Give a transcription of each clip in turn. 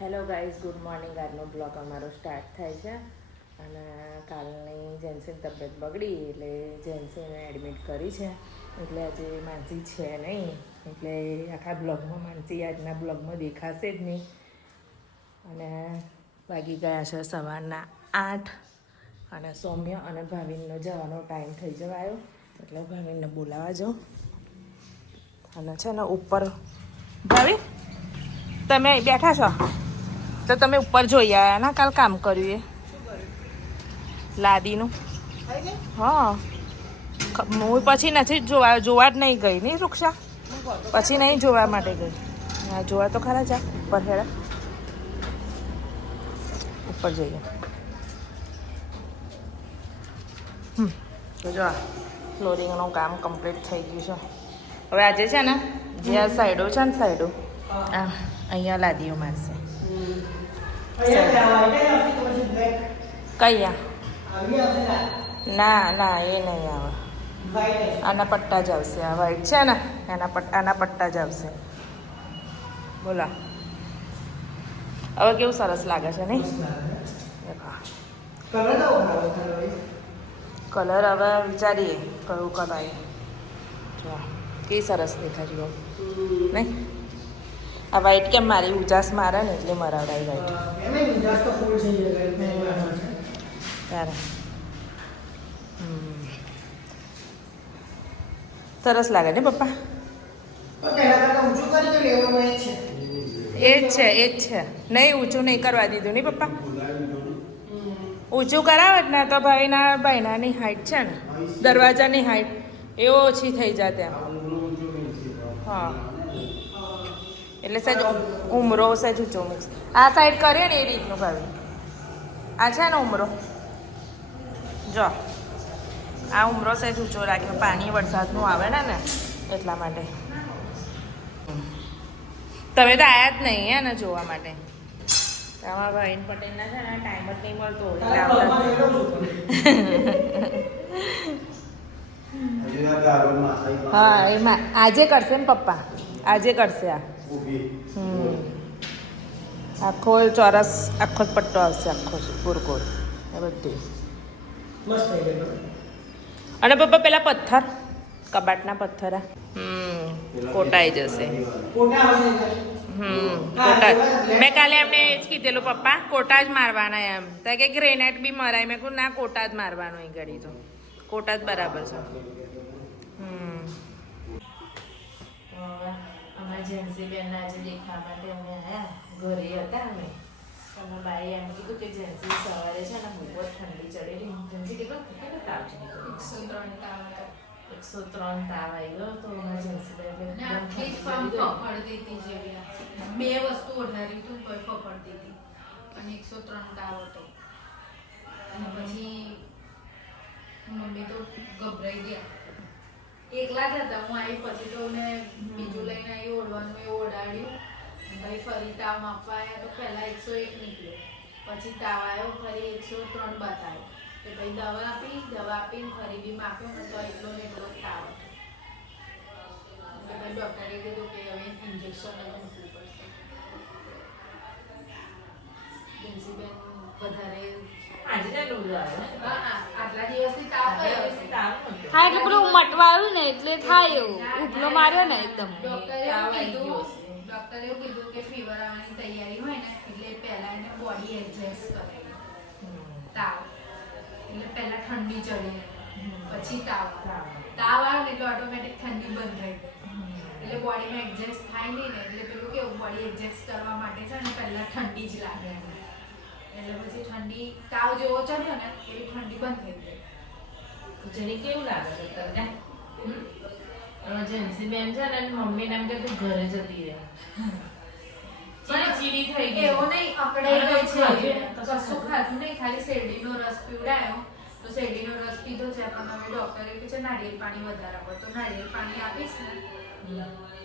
Hello guys, good morning. આજનો blog અમારો start થાય છે અને કાલની જેન્સીની તબિયત બગડી એટલે જેન્સીને એડમિટ કરી છે. એટલે આજે માનસી છે નહીં, એટલે આખા બ્લોગમાં માનસી આજના બ્લોગમાં દેખાશે જ નહીં. અને વાગી ગયા છે સવારના 8 અને સૌમ્ય અને ભાવિનનો જવાનો ટાઈમ થઈ જવાયો એટલે ભાવિનને બોલાવવા જાઉં. અને છે ને ઉપર ભાવિન તમે બેઠા છો તો તમે ઉપર જોઈ આવ્યા ના? કાલ કામ કર્યું એ લાદીનું. હા, હું પછી નથી જોવા જ નહીં ગઈ નહીં વૃક્ષા, પછી નહીં જોવા માટે ગઈ. હા, જોવા તો ખરા. જા ઉપર હેડા, ઉપર જઈએ. તો જો ફ્લોરિંગનું કામ કમ્પ્લીટ થઈ ગયું છે. હવે આજે છે ને જે આ સાઈડો છે ને સાઈડો અહીંયા લાદીઓ મારશે. કયા? ના ના, એ નહીં આવે. આના પટ્ટા જ આવશે. આ વ્હાઈટ છે ને આના પટ્ટા જ આવશે. બોલા, હવે કેવું સરસ લાગે છે નહીં? કલર હવે વિચારીએ કયું કરાય. જો કેવી સરસ દેખાય છે નહીં? આ વ્હાઈટ કેમ મારી ઉજાસ મારે ને એટલે મરાવડાય વ્હાઈટ. ત્યારે સરસ લાગે ને પપ્પા? એ જ છે. નહીં ઊંચું નહીં કરવા દીધું નહીં પપ્પા? ઊંચું કરાવે જ ને તો ભાઈનાની હાઈટ છે ને, દરવાજાની હાઈટ એ ઓછી થઈ જાય તેમ. હા, એટલે સહેજ ઉમરો સહેજ ઊંચો મિક્સ આ સાઈડ કરીએ ને એ રીતનું ભાવે. આ છે ને ઉમરો, જો આ ઉમરો સહેજ ઊંચો રાખ્યો. પાણી વરસાદનું આવે ને એટલા માટે. તમે તો આયા જ નહીં હે ને જોવા માટે. તમારા ભાઈન પટેલના છે ને ટાઈમ જ નહીં મળતો. હા, એમાં આજે કરશે ને પપ્પા, આજે કરશે. આ આખો ચોરસ આખો જ પટ્ટો આવશે, આખો ગોળ એ બધું. અને પપ્પા પેલા પથ્થર કબાટના પથ્થર કોટાઈ જશે. કોટા મેં કાલે એમને એ જ કીધેલું પપ્પા, કોટા જ મારવાના એમ. તો કે ગ્રેનાઇટ બી મરાય. મેં કહું ના, કોટા જ મારવાનો એ ઘડી તો કોટા જ બરાબર છે. અમારા જેન્સી બેનના આજે દેખાવા માટે અમે આવ્યા. ઘરે હતા અમે. તમે બાઈ એમ કીધું કે જેન્સી સવારે છે ને બહુ જ ઠંડી ચડેલી. જેન્સી કેટલો તાવ છે? 103 તાવ હતો. 103 તાવ આવી ગયો તો અમારા જેન્સી બેન ફફડતી હતી જેવી. બે વસ્તુ ઓઢારી તું તો ફફડતી હતી અને 103 તાવ હતો. અને પછી મમ્મી તો ગભરાઈ ગયા. એકલા જ હતા. હું આવી પછી તો ને બીજું લઈને આવી ઓઢવાનું એ ઓઢાડ્યું. ભાઈ ફરી તાવ માપવા આવ્યા તો પહેલા 101 નીકળ્યો, પછી તાવ આવ્યો ફરી 103 બતાવ્યો. તો ભાઈ દવા આપીને ફરી બી માપ્યો ને તો એટલો ને એટલો તાવ હતો. એટલે ડૉક્ટરે કીધું કે હવે ઇન્જેક્શન મૂકવું પડશે. પ્રિન્સિપલ વધારે આટલા દિવસથી તાવ હા, એટલે પેલું મટવા આવ્યું ને એટલે થાય એવું. ઉપલો માર્યો ને એકદમ. ડૉક્ટરે એવું કીધું કે ફીવર આવવાની તૈયારી હોય ને એટલે પહેલા એને બોડી એડજસ્ટ કરે. તાવ એટલે પહેલા ઠંડી ચડી પછી તાવ આવે ને એટલે ઓટોમેટિક ઠંડી બંધ થઈ જાય. એટલે બોડીમાં એડજસ્ટ થાય નહીં ને એટલે પેલું કેવું બોડી એડજસ્ટ કરવા માટે છે ને પહેલા ઠંડી જ લાગે. એટલે પછી ઠંડી તાવ જેવો ચડ્યો ને એવી ઠંડી બંધ થઈ જાય. જેની કેવું લાગે છે તમને? જેન્સી બેન છે ને મમ્મી નામ કે તું ઘરે જતી રહે. ચીડી થઈ ગઈ. એવો નહીં, અકડાઈ ગઈ છે. કશું ખાધું નહીં, ખાલી શેરડીનો રસ પીવડાયો તો શેરડીનો રસ પીધો છે. પણ હવે ડૉક્ટરે કહે છે નારિયેળ પાણી વધારે આપો. તો નારિયેળ પાણી આપીશ ને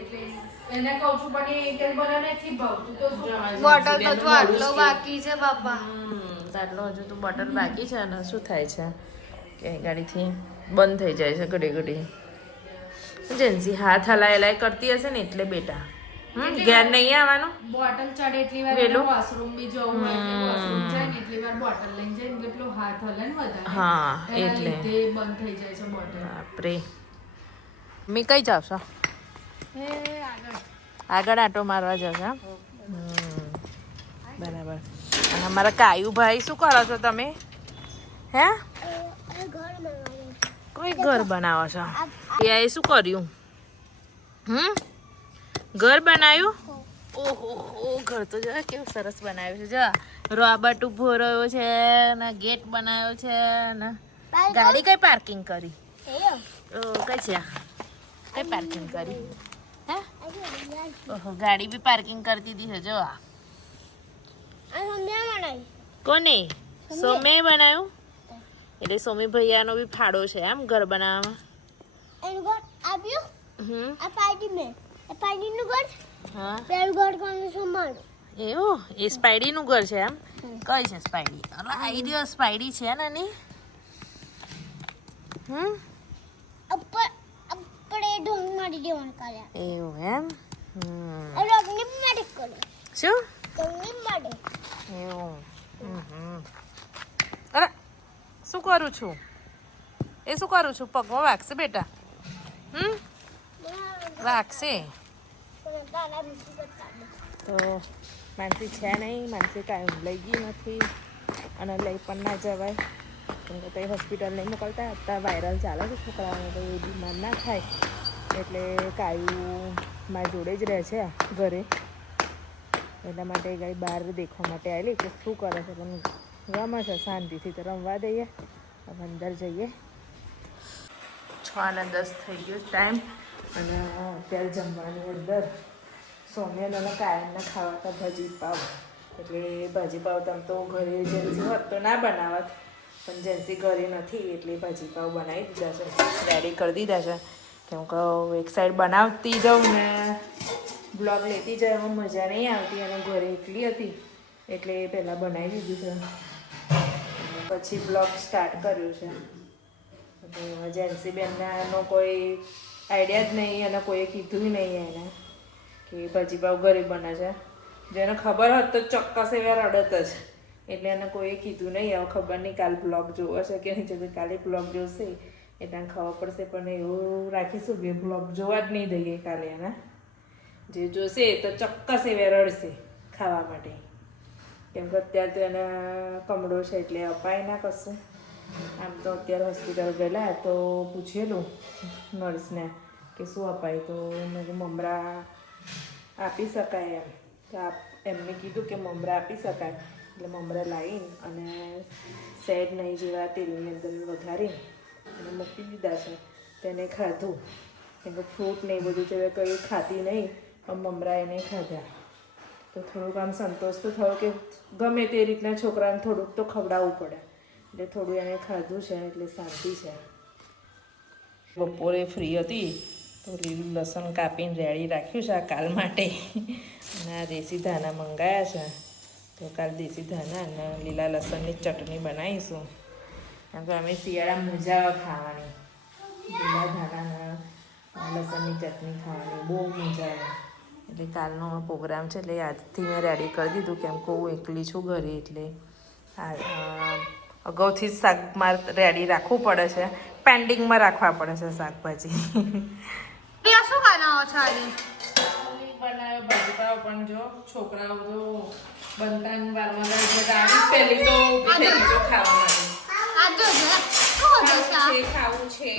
એટલે એને કહું છું પણ એ કે મને નથી ભાવતું. તો બોટલ તો જો આટલો બાકી છે બાપા. આટલો હજુ તો બોટલ બાકી છે ને શું થાય છે કે ગાડીથી બંધ થઈ જાય છે ઘડી ઘડી. જેન્સી હાથ હલાય કરતી હશે ને એટલે બેટા ઘેર નહીં આવવાનું બોટલ ચડે એટલી વાર વેલું? વોશરૂમ બી જવું હોય એટલે વોશરૂમ જાય ને એટલી વાર બોટલ લઈને જાય ને એટલે પેલો હાથ હલે ને વધારે હા, એના એટલે. લીધે બંધ થઈ જાય છે બોટલ બાપરે મેં કઈ જાવ છો એ આગળ આગળ આટો મારવા જાવ છો એમ? બરાબર અને અમારા કાયુભાઈ શું કરો છો તમે હે કોઈ ઘર બનાવો છો એ શું કર્યું ઘર બનાવ્યું ઓહો ઘર તો જો કેવું સરસ બનાવ્યું છે જો રોબર્ટ ઉભો રહ્યો છે ને ગેટ બનાવ્યો છે ને ગાડી કઈ પાર્કિંગ કરી કઈ છે કઈ પાર્કિંગ કરી હે ઓહો ગાડી બી પાર્કિંગ કરી દીધી છે જો આ કોને સોમે બનાવ્યું એટલે સોમી ભૈયાનો બી ફાળો છે આમ ઘર બનાવવામાં હા એવું એ સ્પાઈડીનું ઘર છે એમ કઈ છે સ્પાઈડી અરે આઈ દિવસ સ્પાઈડી છે ને ની એવું એમ શું એવું અરે શું કરું છું એ શું કરું છું પગમાં વાગશે બેટા વાગશે તો માનસી છે નહીં માનસી કાંઈ લઈ ગઈ નથી અને લઈ પણ ના જવાય કેમ કે કંઈ હોસ્પિટલ નહીં મોકલતા અત્યારે વાયરલ ચાલે છે છોકરાઓને તો એ બીમાર ના થાય એટલે કાયું મારી જોડે જ રહે છે ઘરે એટલા માટે ગાઈ બહાર દેખવા માટે આવેલી કે શું કરે છે પણ ગમે છે શાંતિથી તો રમવા દઈએ હવે અંદર જઈએ 6:10 થઈ ગયો ટાઈમ અને અત્યારે જમવાની અંદર સોમ્યાના કાયમના ખાવાતા ભાજી પાવ એટલે ભાજી પાવ તમે તો ઘરે જેન્સી હોત તો ના બનાવત પણ જેન્સી ઘરે નથી એટલે ભાજી પાવ બનાવી દીધા છે રેડી કરી દીધા છે કેમ કે એક સાઈડ બનાવતી જાઉં ને બ્લોગ લેતી જાય એમાં મજા નહીં આવતી અને ઘરે એકલી હતી એટલે પહેલાં બનાવી દીધું છે પછી બ્લોગ સ્ટાર્ટ કર્યું છે એટલે જેન્સી બેનનો કોઈ આઈડિયા જ નહીં અને કોઈએ કીધું નહીં એને કે ભાજી પાવ ઘરે બને છે જેને ખબર હોત તો ચોક્કસ એવા રડત જ એટલે એને કોઈએ કીધું નહીં હવે ખબર નહીં કાલ બ્લોગ જોવો છે કે નહીં જો કાલે બ્લોગ જોશે એટલે ખબર પડશે પણ એવું રાખીશું કે બ્લોગ જોવા જ નહીં દઈએ કાલે એના જે જોશે તો ચોક્કસ એવા રડશે ખાવા માટે કેમ કે અત્યારે તો એના કમળો છે એટલે અપાય ના કશું આમ તો અત્યારે હોસ્પિટલ ગયેલા તો પૂછેલું નર્સને કે શું અપાય તો મેં મમરા આપી શકાય એમ તો એમને કીધું કે મમરા આપી શકાય એટલે મમરા લાવીને અને સેડ નહીં જેવા તેલની અંદર વઘારીને અને મૂકી દીધા છે તેને ખાધું કેમ કે ફ્રૂટ ને એ બધું છે કંઈ ખાતી નહીં પણ મમરા એને ખાધા તો થોડુંક આમ સંતોષ તો થયો કે ગમે તે રીતના છોકરાને થોડુંક તો ખવડાવવું પડે એટલે થોડું એને ખાધું છે એટલે શાંતિ છે બપોરે ફ્રી હતી તો લીલું લસણ કાપીને રેડી રાખ્યું છે આ કાલ માટે અને આ દેશી ધાણા મંગાવ્યા છે તો કાલ દેશી ધાણા અને લીલા લસણની ચટણી બનાવીશું કેમ કે અમે શિયાળામાં મજા આવે ખાવાની લીલા ધાણાના લસણની ચટણી ખાવાની બહુ મજા આવે એટલે કાલનો પ્રોગ્રામ છે એટલે આજથી મેં રેડી કરી દીધું કેમ કે હું એકલી છું ઘરે એટલે અગાઉથી જ શાકમાં રેડી રાખવું પડે છે પેન્ડિંગમાં રાખવા પડે છે શાકભાજી શું બનાવો છો આજે બનાવ્યો ભાજી પાવ પણ જો છોકરાઓ તો બનતા વારમાં આવી પહેલી તો ખાવા માટે ખાવું છે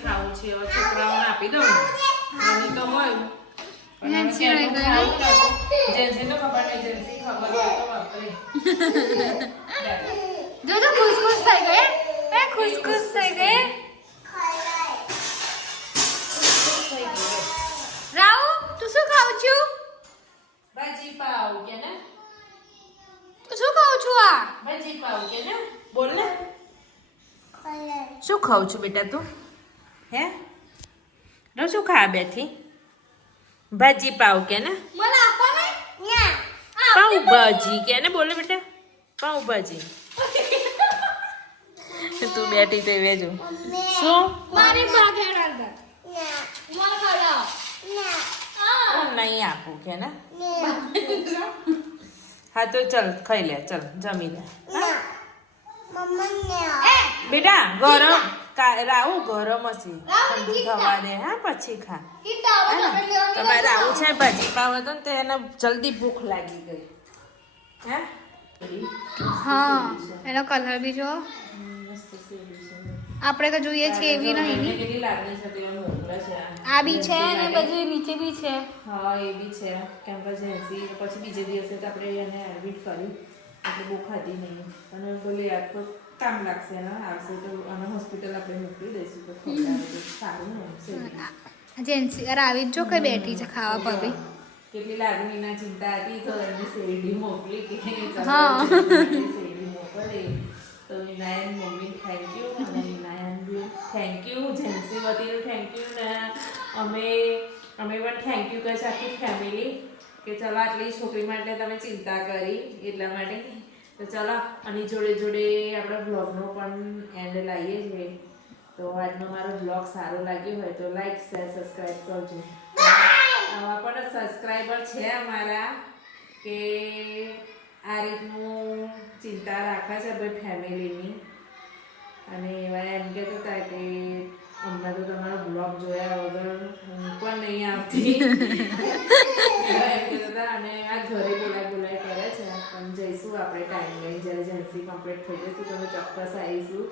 ખાવું છે હવે છોકરાઓને આપી દઉં ને તો હોય જેન્સી તો ખબર નહીં જેન્સી ખબર હોય તો વાપરે જો તો ખુશ થઈ ગયે ખુશ થઈ ગયે રાહુ તું શું ખાવ છું ભાજી પાવ કે ને તું શું ખાવ છું આ ભાજી પાવ કે ને બોલ ને શું ખાવ છું બેટા તું હે રો શું ખા બેઠી ભાજી પાવ કે ને મને આપો ને ના પાવ ભાજી કે ને બોલે બેટા પાવ ભાજી તું બેઠી તો વેજો શું મારી ભાગે રાંધા મને નહીં આપું કે ને હા તો ચલ ખાઈ લે ચલ જમી લે બેટા ગરમ રાવું ગરમ હશે ઠંડુ થવા દે હા પછી ખા તમારે આવું છે ભાજી પાવ હતો ને તો એને જલ્દી ભૂખ લાગી ગઈ હે હા એનો કલર બી જો આપણે તો જોઈએ છે એવી નહીં ને. કેટલી લાગણી છે તે મોકલે છે આ બી છે ને પછી નીચે બી છે. હા એ બી છે કેમ કે જેન્સી પછી બીજે દિવસે તો આપણે એને એડમિટ કર્યું એટલે બહુ ખાધી નહીં અને બોલે યાદ તો કામ લાગશે ને આવશે તો અને હોસ્પિટલ આપણે મોકલી દઈશું તો ખવડાવે તો સારું ને જેન્સી અરે આવી જ જો કઈ બેઠી છે ખાવા પબી. કેટલી લાગણીના ચિંતા હતી તો એમને શેરડી મોકલી કે હા. શેરડી મોકલે તો વિનાયન મમ્મી થેન્ક યુ અને વિનાયન બી થેન્ક યુ જેન્સી વતીનું થેન્ક યુ ને અમે પણ થેન્ક યુ કહે છે આખી ફેમિલી કે ચલો આટલી છોકરી માટે તમે ચિંતા કરી એટલા માટે તો ચલો આની જોડે જોડે આપણે બ્લોગનો પણ એન્ડ લાવીએ છીએ તો આજનો મારો બ્લોગ સારો લાગ્યો હોય તો લાઈક શેર સબસ્ક્રાઈબ કરજો આવા પણ સબસ્ક્રાઈબર છે અમારા કે આ રીતનું ચિંતા રાખે છે ભાઈ ફેમિલીની અને એવા એમ કહેતા હતા કે અમને તો તમારો બ્લોગ જોયા વગર હું પણ નહીં આવતી એમ કહેતા હતા અને આ ઘરે બોલાય કરે છે પણ જઈશું આપણે ટાઈમ લઈને જ્યારે જેન્સી કમ્પ્લીટ થઈ જશે તો અમે ચોક્કસ આવીશું